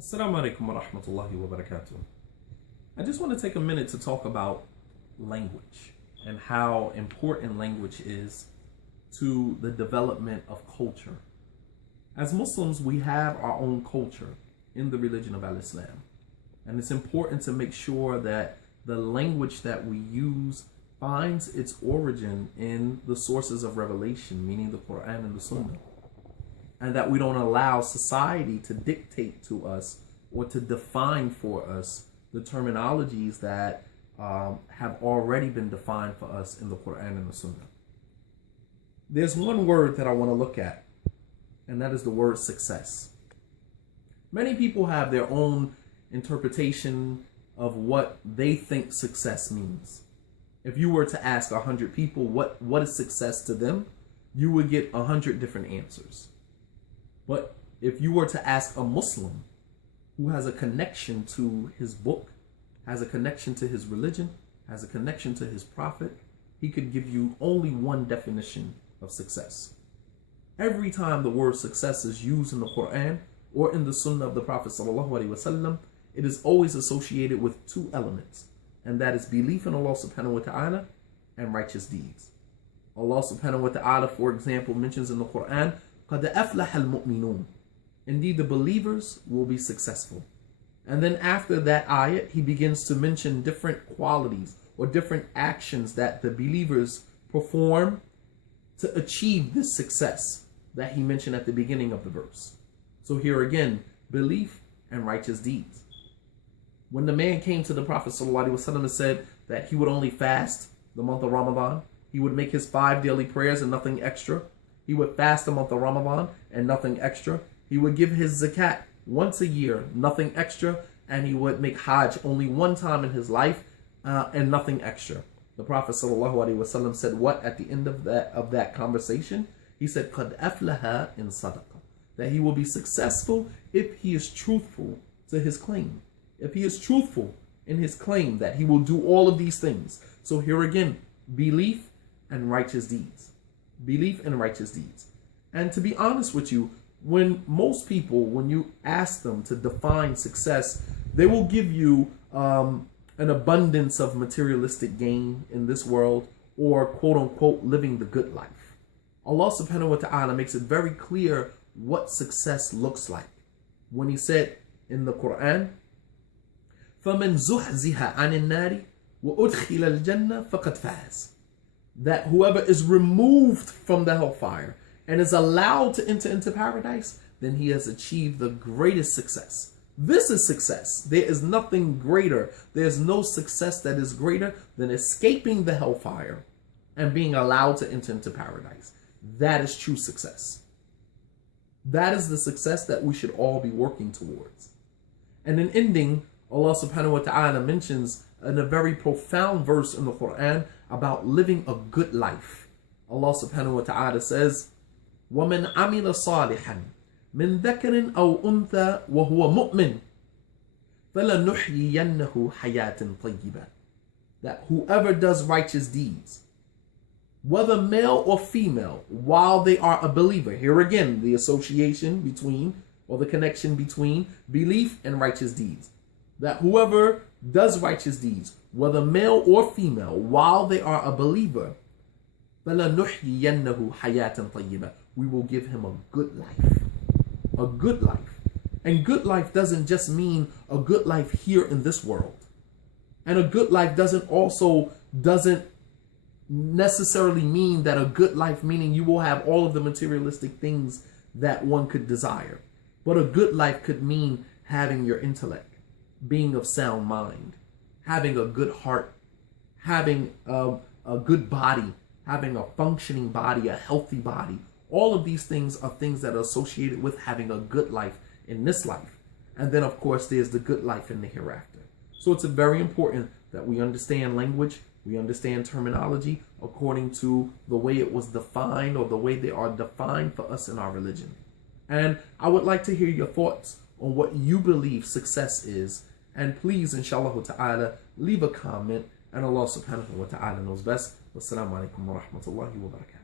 Assalamu alaikum wa rahmatullahi wa barakatuh. I just want to take a minute to talk about language and how important language is to the development of culture. As Muslims, we have our own culture in the religion of Al-Islam. And it's important to make sure that the language that we use finds its origin in the sources of revelation, meaning the Quran and the Sunnah. And that we don't allow society to dictate to us or to define for us the terminologies that have already been defined for us in the Quran and the Sunnah. There's one word that I want to look at, and that is the word success. Many people have their own interpretation of what they think success means. If you were to ask 100 people what is success to them, you would get 100 different answers. But if you were to ask a Muslim who has a connection to his book, has a connection to his religion, has a connection to his prophet, he could give you only one definition of success. Every time the word success is used in the Quran or in the Sunnah of the Prophet ﷺ, it is always associated with two elements, and that is belief in Allah subhanahu wa ta'ala and righteous deeds. Allah subhanahu wa ta'ala, for example, mentions in the Quran, قَدْ أَفْلَحَ الْمُؤْمِنُونَ. Indeed, the believers will be successful. And then after that ayat, he begins to mention different qualities or different actions that the believers perform to achieve this success that he mentioned at the beginning of the verse. So here again, belief and righteous deeds. When the man came to the Prophet ﷺ and said that he would only fast the month of Ramadan, he would make his 5 daily prayers and nothing extra. He would fast the month of Ramadan and nothing extra. He would give his zakat once a year, nothing extra. And he would make hajj only one time in his life and nothing extra. The Prophet ﷺ said what at the end of that conversation? He said, قَدْ أَفْلَهَا إِن صَدَقَ. That he will be successful if he is truthful to his claim. If he is truthful in his claim that he will do all of these things. So here again, belief and righteous deeds. Belief and righteous deeds. And to be honest with you, when most people, when you ask them to define success, they will give you an abundance of materialistic gain in this world, or quote unquote living the good life. Allah subhanahu wa ta'ala makes it very clear what success looks like when he said in the Quran, فَمَنْ زُحْزِهَا عَنِ النَّارِ وَأُدْخِلَ الْجَنَّةِ فَقَدْ فَازَ. That whoever is removed from the hellfire and is allowed to enter into paradise, then he has achieved the greatest success. This is success. There is nothing greater. There's no success that is greater than escaping the hellfire and being allowed to enter into paradise. That is true success. That is the success that we should all be working towards. And in ending, Allah subhanahu wa ta'ala mentions in a very profound verse in the Quran about living a good life. Allah subhanahu wa ta'ala says, وَمَنْ عَمِلَ صَالِحًا مِنْ ذَكَرٍ أَوْ أُنْثَى وَهُوَ مُؤْمِنٌ فَلَنُحْيِيَنَّهُ حَيَاةً طَيِّبَةً. That whoever does righteous deeds, whether male or female, while they are a believer. Here again, the association between, or the connection between belief and righteous deeds. That whoever does righteous deeds, whether male or female, while they are a believer, فَلَنُحْيِيَنَّهُ حَيَاةً طَيِّبَةً. We will give him a good life. A good life. And good life doesn't just mean a good life here in this world. And a good life doesn't necessarily mean that a good life, meaning you will have all of the materialistic things that one could desire. But a good life could mean having your intellect, being of sound mind, having a good heart, having a good body, having a functioning body, a healthy body. All of these things are things that are associated with having a good life in this life. And then, of course, there's the good life in the hereafter. So it's very important that we understand language, we understand terminology according to the way it was defined or the way they are defined for us in our religion. And I would like to hear your thoughts on what you believe success is. And please, inshallah ta'ala, leave a comment. And Allah subhanahu wa ta'ala knows best. Wassalamu alaikum wa rahmatullahi wa barakatuh.